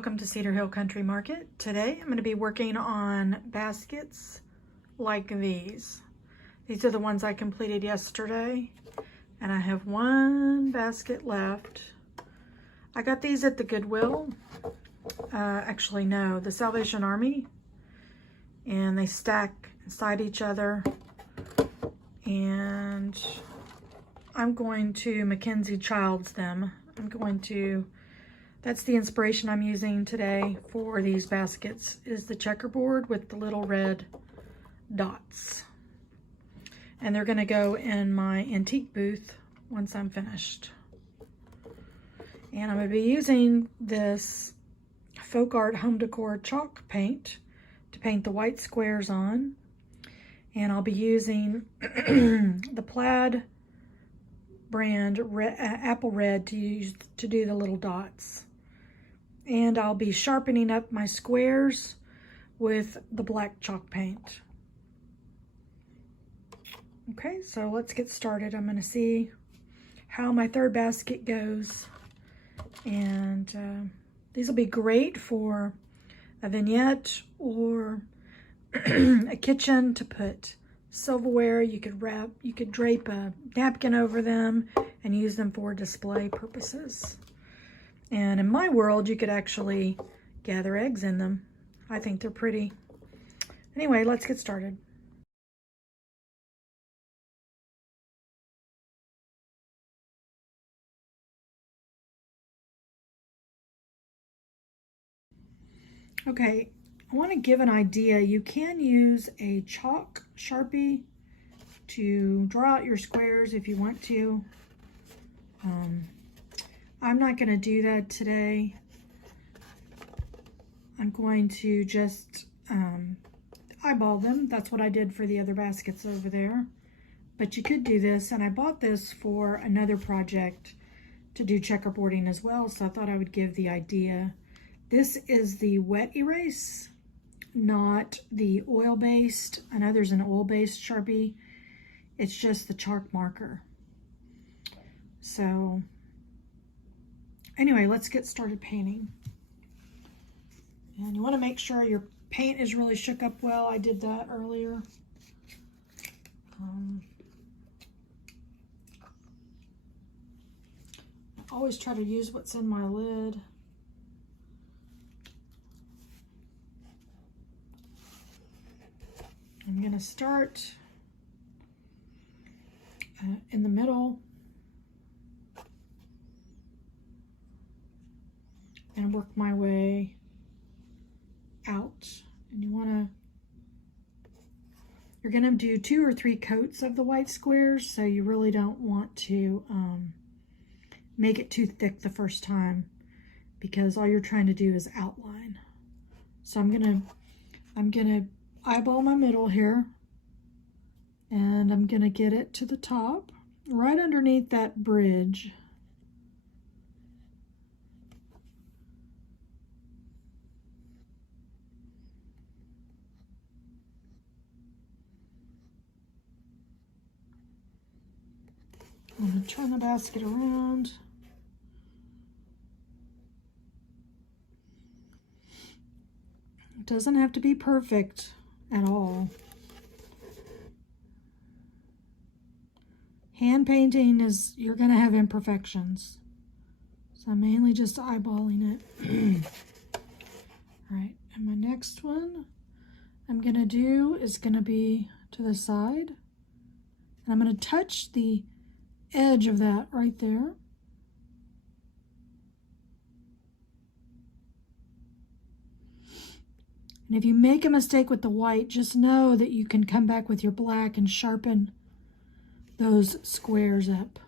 Welcome to Cedar Hill Country Market. Today I'm going to be working on baskets like these. These are the ones I completed yesterday, and I have one basket left. I got these at the Goodwill. Actually, no, the Salvation Army, and they stack inside each other. And I'm going to McKenzie Childs them. That's the inspiration I'm using today for these baskets, is the checkerboard with the little red dots. And they're gonna go in my antique booth once I'm finished. And I'm gonna be using this Folk Art Home Decor chalk paint to paint the white squares on. And I'll be using the Plaid brand apple red to do the little dots. And I'll be sharpening up my squares with the black chalk paint. Okay, so let's get started. I'm going to see how my third basket goes. And these will be great for a vignette or a kitchen to put silverware. You could drape a napkin over them and use them for display purposes. And in my world, you could actually gather eggs in them. I think they're pretty. Anyway, let's get started. Okay, I want to give an idea. You can use a chalk Sharpie to draw out your squares if you want to. I'm not going to do that today. I'm going to just eyeball them. That's what I did for the other baskets over there. But you could do this, and I bought this for another project to do checkerboarding as well, so I thought I would give the idea. This is the wet erase, not the oil-based. I know there's an oil-based Sharpie. It's just the chalk marker. So anyway, let's get started painting. And you want to make sure your paint is really shook up well. I did that earlier. I always try to use what's in my lid. I'm going to start in the middle and work my way out. And you're gonna do 2 or 3 coats of the white squares, so you really don't want to make it too thick the first time, because all you're trying to do is outline. So I'm gonna eyeball my middle here, and I'm gonna get it to the top, right underneath that bridge. I'm going to turn the basket around. It doesn't have to be perfect at all. Hand painting is, you're going to have imperfections. So I'm mainly just eyeballing it. All right, and my next one I'm going to do is going to be to the side. And I'm going to touch the edge of that right there. And if you make a mistake with the white, just know that you can come back with your black and sharpen those squares up.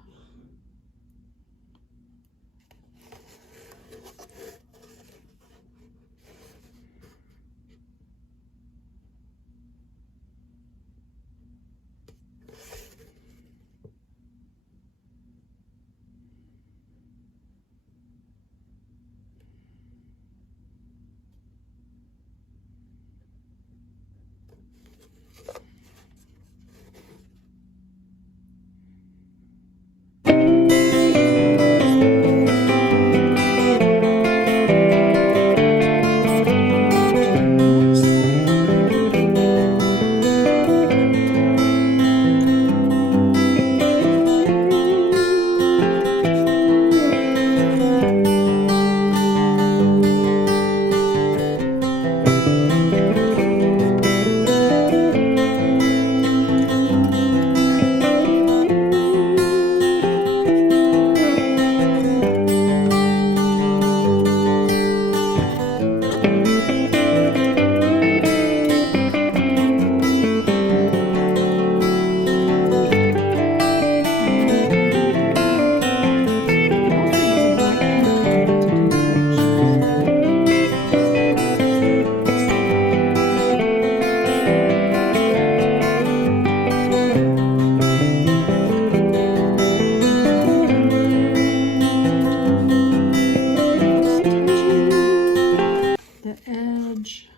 the edge.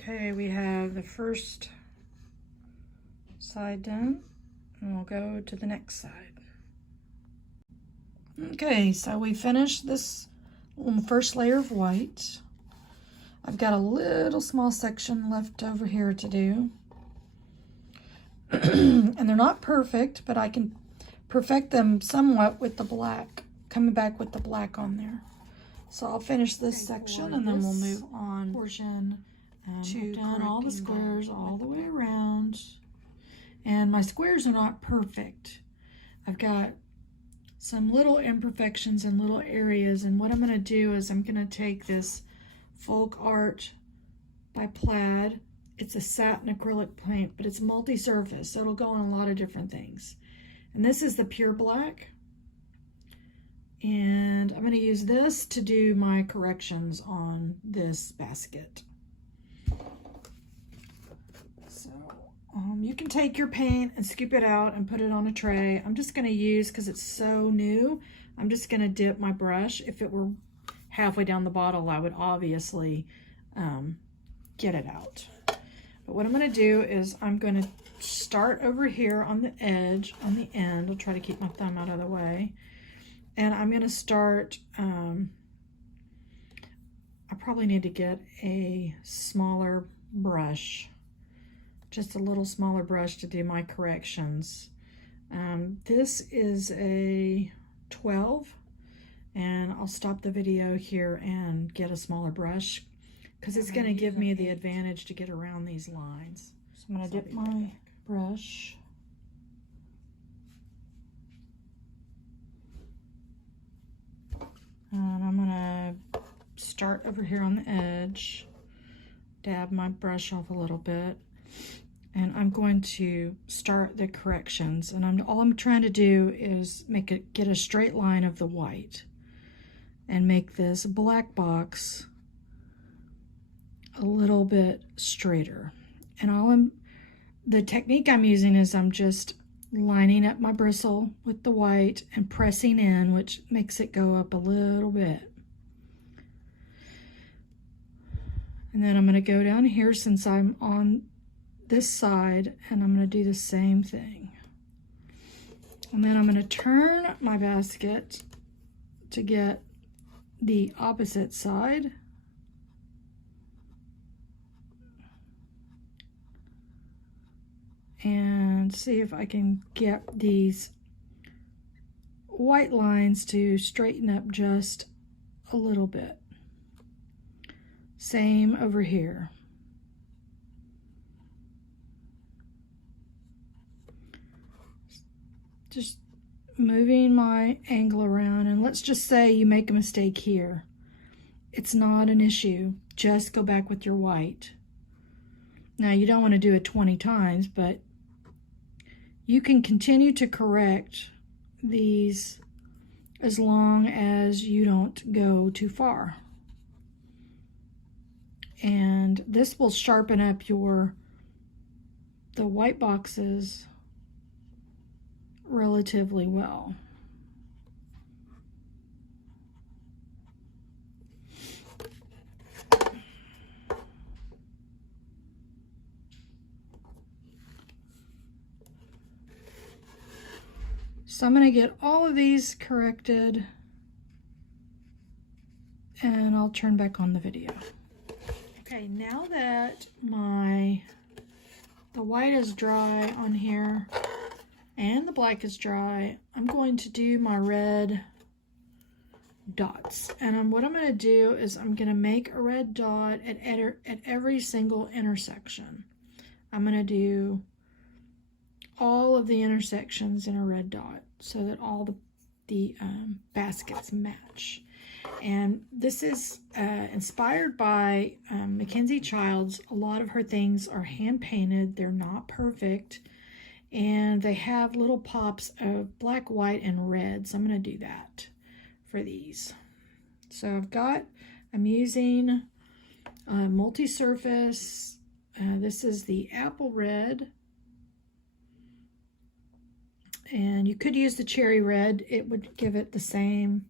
Okay, we have the first side done, and we'll go to the next side. Okay, so we finished this first layer of white. I've got a little small section left over here to do. And they're not perfect, but I can perfect them somewhat with the black, coming back with the black on there. So I'll finish this section and then we'll move on portion. I've done all the squares all the way around, and my squares are not perfect. I've got some little imperfections in little areas, and what I'm going to do is I'm going to take this Folk Art by Plaid. It's a satin acrylic paint, but it's multi-surface, so it'll go on a lot of different things. And this is the pure black, and I'm going to use this to do my corrections on this basket. You can take your paint and scoop it out and put it on a tray. I'm just going to use, because it's so new, I'm just going to dip my brush. If it were halfway down the bottle, I would obviously get it out. But what I'm going to do is I'm going to start over here on the edge, on the end. I'll try to keep my thumb out of the way. And I'm going to start, I probably need to get a smaller brush. Just a little smaller brush to do my corrections. This is a 12, and I'll stop the video here and get a smaller brush because it's going to give me the advantage to get around these lines. So I'm going to dip my brush. And I'm going to start over here on the edge, dab my brush off a little bit. And I'm going to start the corrections, and all I'm trying to do is get a straight line of the white and make this black box a little bit straighter. And the technique I'm using is I'm just lining up my bristle with the white and pressing in, which makes it go up a little bit. And then I'm going to go down here since I'm on this side, and I'm going to do the same thing. And then I'm going to turn my basket to get the opposite side. And see if I can get these white lines to straighten up just a little bit. Same over here. Just moving my angle around, and let's just say you make a mistake here. It's not an issue. Just go back with your white. Now, you don't want to do it 20 times, but you can continue to correct these as long as you don't go too far. And this will sharpen up the white boxes relatively well. So I'm going to get all of these corrected, and I'll turn back on the video. Okay, now that the white is dry on here and the black is dry, I'm going to do my red dots. And what I'm going to do is I'm going to make a red dot at every single intersection. I'm going to do all of the intersections in a red dot so that all the baskets match. And this is inspired by McKenzie Childs. A lot of her things are hand painted. They're not perfect, and they have little pops of black, white, and red. So I'm going to do that for these. So I'm using multi-surface. This is the apple red. And you could use the cherry red. It would give it the same.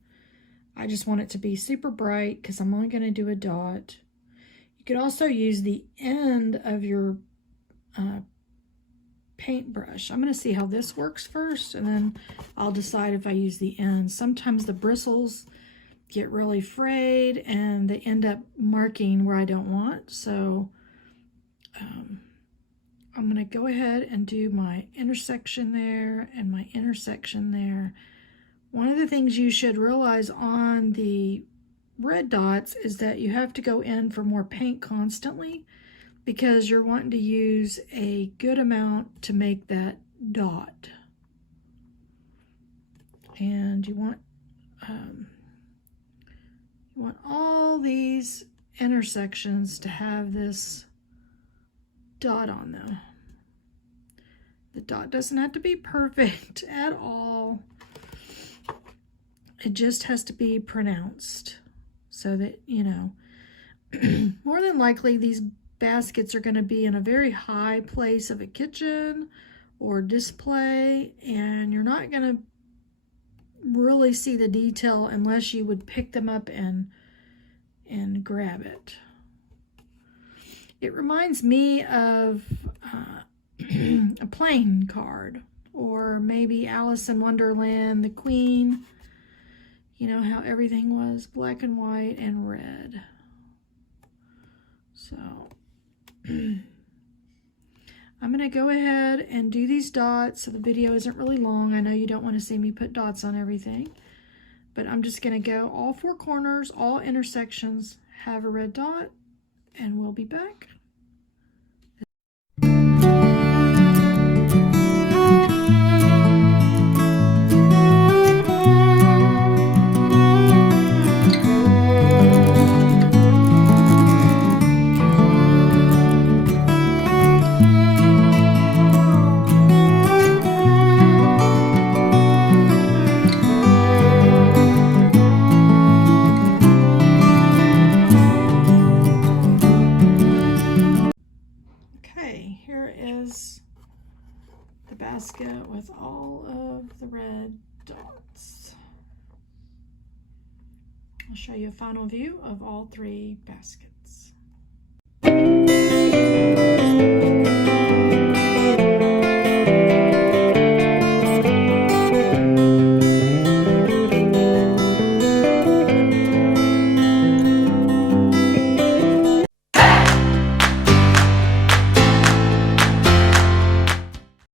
I just want it to be super bright because I'm only going to do a dot. You could also use the end of your paintbrush. I'm going to see how this works first, and then I'll decide if I use the end. Sometimes the bristles get really frayed and they end up marking where I don't want. So I'm going to go ahead and do my intersection there and my intersection there. One of the things you should realize on the red dots is that you have to go in for more paint constantly because you're wanting to use a good amount to make that dot. And you want all these intersections to have this dot on them. The dot doesn't have to be perfect at all. It just has to be pronounced so that, you know, more than likely these baskets are going to be in a very high place of a kitchen or display, and you're not going to really see the detail unless you would pick them up and grab it. It reminds me of a playing card, or maybe Alice in Wonderland, the Queen. You know how everything was black and white and red. So I'm going to go ahead and do these dots so the video isn't really long. I know you don't want to see me put dots on everything, but I'm just going to go all four corners, all intersections have a red dot, and we'll be back. The basket with all of the red dots. I'll show you a final view of all three baskets.